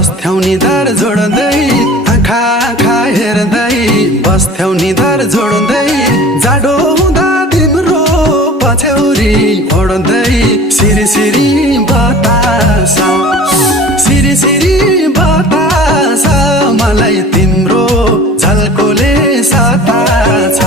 बस्थ्यौ निधार जोड्दै आँखा आँखा हेर्दै बस्थ्यौ निधार जोड्दै जाडो हुँदा तिम्रो पछ्यौरी ओड्दै सिरी सिरी बतास सिरी सिरी बतास मलाई तिम्रो झल्कोले सताछ